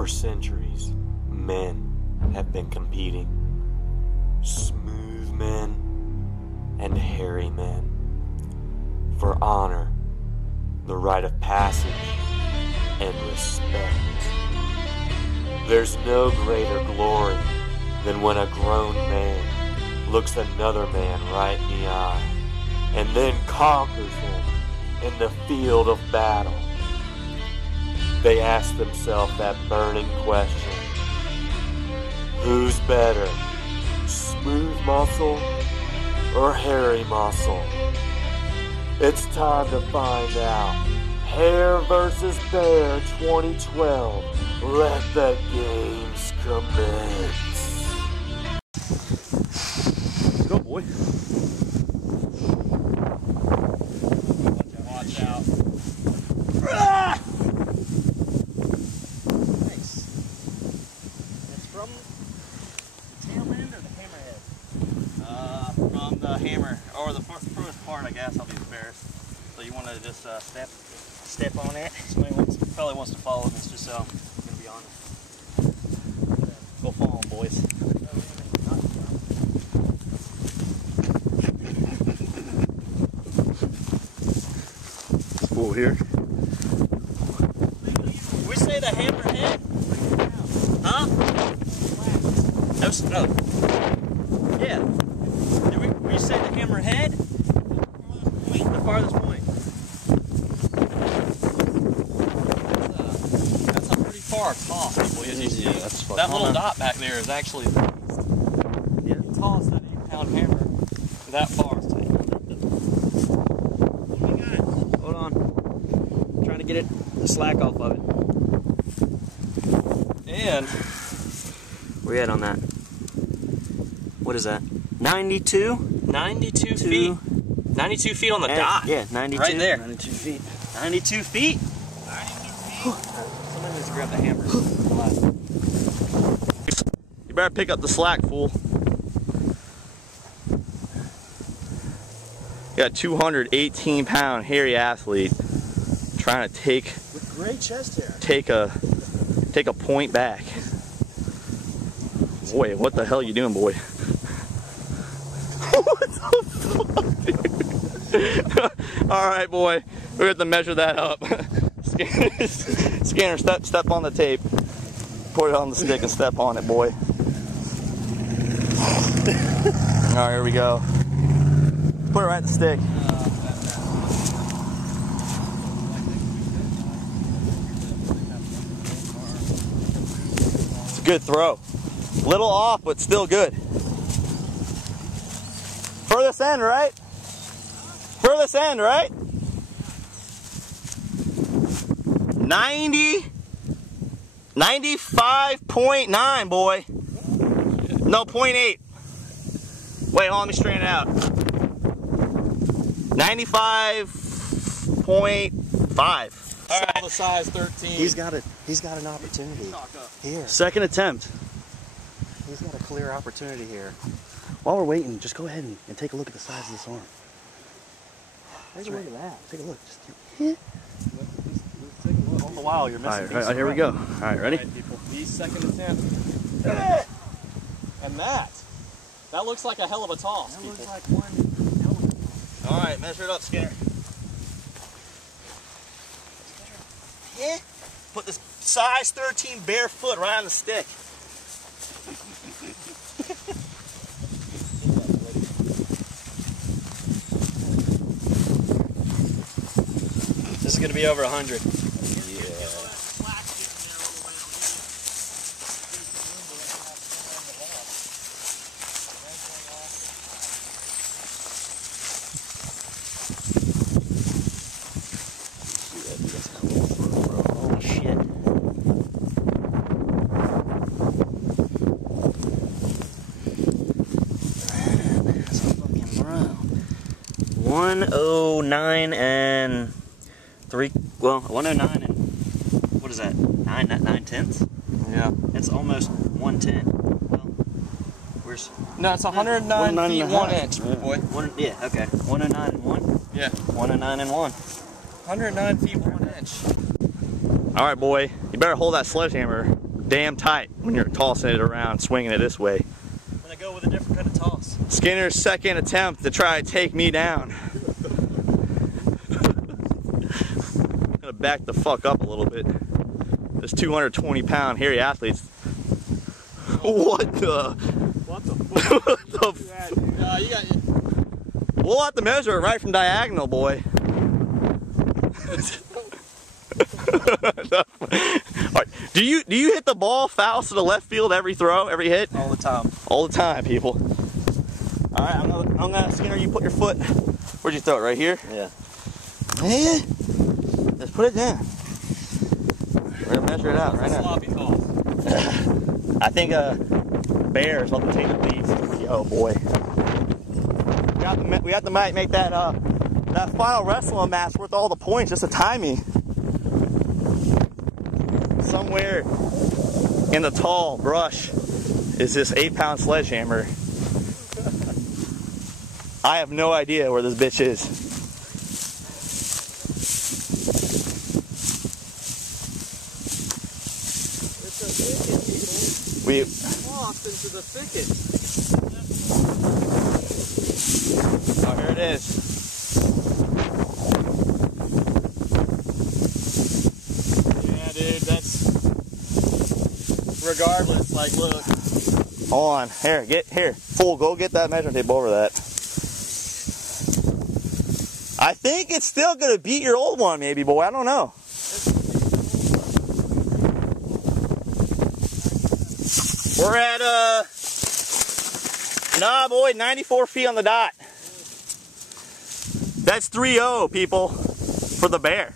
For centuries, men have been competing. Smooth men and hairy men. For honor, the rite of passage, and respect. There's no greater glory than when a grown man looks another man right in the eye and then conquers him in the field of battle. They ask themselves that burning question: who's better, smooth muscle or hairy muscle? It's time to find out. Hair versus Bear 2012. Let the games commence. Go, boy. Watch out. Ah! Nice. It's from the tail end or the hammerhead? From the hammer, or the first part, I guess. I'll be embarrassed. So you want to just step on it. Somebody probably wants to follow this, just so I'm going to be honest. Go follow them, boys. This fool here. We say the hammerhead? Huh? Oh. Yeah. Did we say the hammerhead? The farthest point. That's a pretty far toss, people. As you see, that little dot back there is actually the toss that 8-pound hammer that far. Hold on. I'm trying to get the slack off of it. And where you at on that? What is that? 92? 92 feet. 92 feet on the dot. Yeah, 92. Right there. 92 feet. 92 feet? 92 feet. Somebody needs to grab the hammer. You better pick up the slack, fool. You got a 218-pound hairy athlete trying to take with great chest hair. Take a point back. Boy, what the hell are you doing, boy? What the fuck, dude? All right, boy, we have to measure that up. Scanner, step on the tape. Put it on the stick and step on it, boy. All right, here we go. Put it right at the stick. It's a good throw. Little off, but still good. Furthest end, right? Furthest end, right? 95.9, boy. No, 0.8. Wait, hold on, let me straighten it out. 95.5. All right. The size 13. He's got an opportunity here. Second attempt. He's got a clear opportunity here. While we're waiting, just go ahead and take a look at the size of this arm. Take a look at that. Take a look. Just all the while you're missing. All right, here we go. All right, ready? All right, people. These second attempt. And that looks like a hell of a toss. That looks like one. All right, measure it up, Skinner. Yeah. Put this size 13 bare foot right on the stick. This is going to be over 100. oh shit. That's a fucking bro. 109 and 3. Well, 109 and what is that? 9/10? Yeah. It's almost 110. Well, where's? No, it's 109 feet 1 inch, boy. Yeah, okay. 109 and 1? Yeah. 109 and 1. 109 feet 1 inch. All right, boy. You better hold that sledgehammer damn tight when you're tossing it around, swinging it this way. When I go with a different kind of toss. Skinner's second attempt to try to take me down. I'm gonna back the fuck up a little bit. This 220-pound hairy athletes. What the? What the What the f you got. We'll have to measure it right from diagonal, boy. Alright, do you hit the ball fouls to the left field every throw, every hit? All the time. All the time, people. Alright, I'm gonna Skinner, you put your foot. Where'd you throw it? Right here? Yeah. Yeah. Just put it down. We're gonna measure it out right now. Sloppy falls. I think Bear is about to take the lead. Oh boy. We have to make that that final wrestling match worth all the points just to tie me. Somewhere in the tall brush is this 8-pound sledgehammer. I have no idea where this bitch is. It's a thicket, people. We Lost into the thicket. Oh, here it is. Yeah, dude, that's regardless. Like, look. Hold on. Here. Fool, go get that measuring tape over that. I think it's still gonna beat your old one, maybe, boy. I don't know. We're at nah, boy, 94 feet on the dot. That's 3-0, people, for the Bear.